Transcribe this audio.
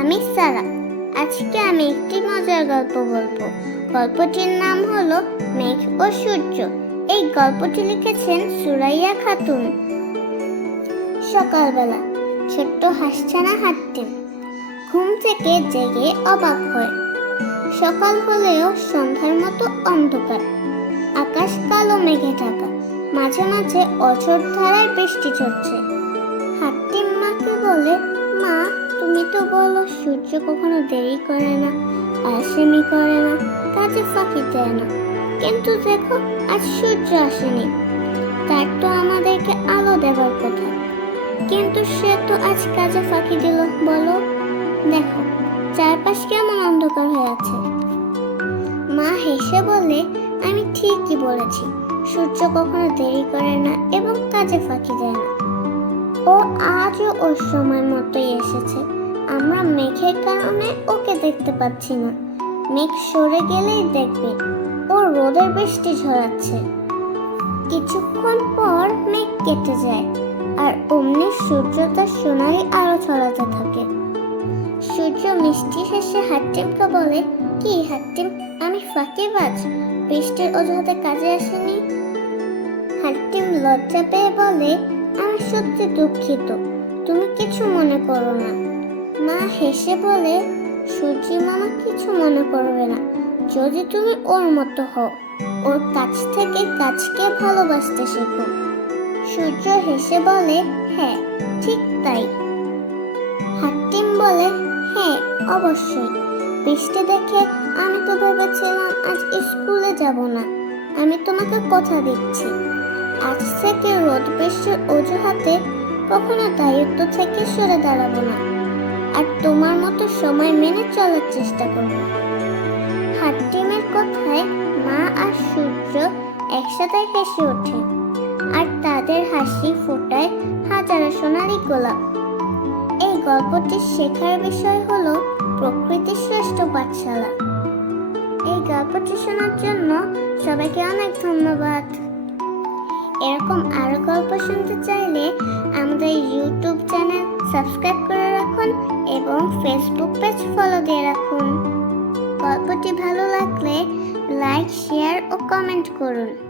আমি সারা। আজকে আমি একটি মজার গল্প বলব। গল্পটির নাম হলো মেঘ ও সূর্য। এই গল্পটি লিখেছেন সুরাইয়া খাতুন। সকালবেলা ছোট্ট হাসছানা হাঁটতে ঘুম থেকে জেগে অবাক হয়। সকাল হলেও সন্ধ্যার মতো অন্ধকার। আকাশ কালো, মেঘে ঢাকা। মাঝে মাঝে অঝোর ধারায় বৃষ্টি ঝরছে। হাট্টিম মাকে বলে, মা তুমি তো বলো, সূর্য কখনো দেরি করে না আলসেমি করে না, কাজে ফাঁকি দেয় না। কিন্তু দেখো, আজ সূর্য আসেনি। তার তো আমাদেরকে আলো দেবার কথা। কিন্তু সে তো আজ কাজে ফাঁকি দিল, বলো। দেখো, চারপাশ কেমন অন্ধকার হয়ে আছে। মা হেসে বলে আমি ঠিকই বলেছি। সূর্য কখনো দেরি করে না এবং কাজে ফাঁকি দেয় না। ও আজও ওর সময় মতোই এসেছে। আমরা মেঘের কারণে ওকে দেখতে পাচ্ছি না। মেঘ সরে গেলেই দেখবে, ও রোদের বৃষ্টি ঝরাচ্ছে। কিছুক্ষণ পর মেঘ কেটে যায়, আর অমনি সূর্য তার সোনালি আলো ছড়াতে থাকে। সূর্য মিষ্টি শেষে হাট্টিমকে বলে, কি হাট্টিম আমি ফাঁকিবাজ, বৃষ্টির অজুহাতে কাজে আসেনি? হাট্টিম লজ্জা পেয়ে বলে, আমি সত্যি দুঃখিত, তুমি কিছু মনে করো না। মা হেসে বলে, সূর্যি মামা কিছু মনে করবে না। যদি তুমি ওর মতো হও, ওর কাছ থেকে কাজকে ভালোবাসতে শেখো। সূর্য হেসে বলে হ্যাঁ ঠিক তাই। হাট্টিম বলে হ্যাঁ অবশ্যই। বৃষ্টি দেখে আমি তো ভেবেছিলাম আজ স্কুলে যাব না। আমি তোমাকে কথা দিচ্ছি। আজ থেকে রোদ বৃষ্টির অজুহাতে কখনো দায়িত্ব থেকে সরে দাঁড়াবো না। আর তোমার মতো সময় মেনে চলার চেষ্টা করব। হাট্টিমের কথায় মা আর সূর্য একসাথে হেসে ওঠে আর তাদের হাসি ফোটায় হাজারো সোনালি গোলাপ। এই গল্পটির শেখার বিষয় হলো প্রকৃতির শ্রেষ্ঠ পাঠশালা। এই গল্পটি শোনার জন্য সবাইকে অনেক ধন্যবাদ। এরকম আরও গল্প শুনতে চাইলে আমাদের ইউটিউব চ্যানেল সাবস্ক্রাইব করে রাখুন এবং ফেসবুক পেজ ফলো দিয়ে রাখুন। গল্পটি ভালো লাগলে লাইক শেয়ার ও কমেন্ট করুন।